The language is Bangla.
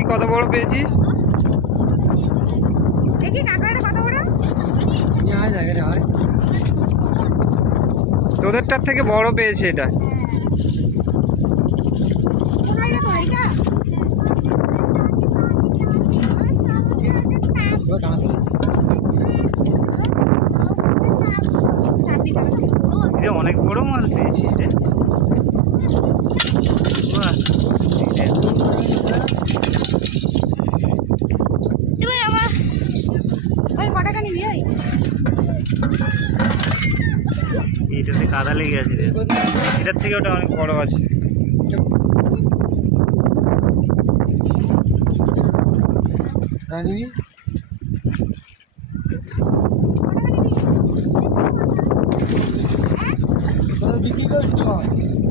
দেখি কত বড় পেয়েছিস। দেখি কাঁকড়াটা কত বড়। তোদেরটার থেকে বড় পেয়েছে এটা। অনেক বড় মাছ পেয়েছিস রে। বাহ, এটাতে কাদা লেগে আছে রে। এটার থেকে ওটা অনেক বড় আছে। বিক্রি করছি।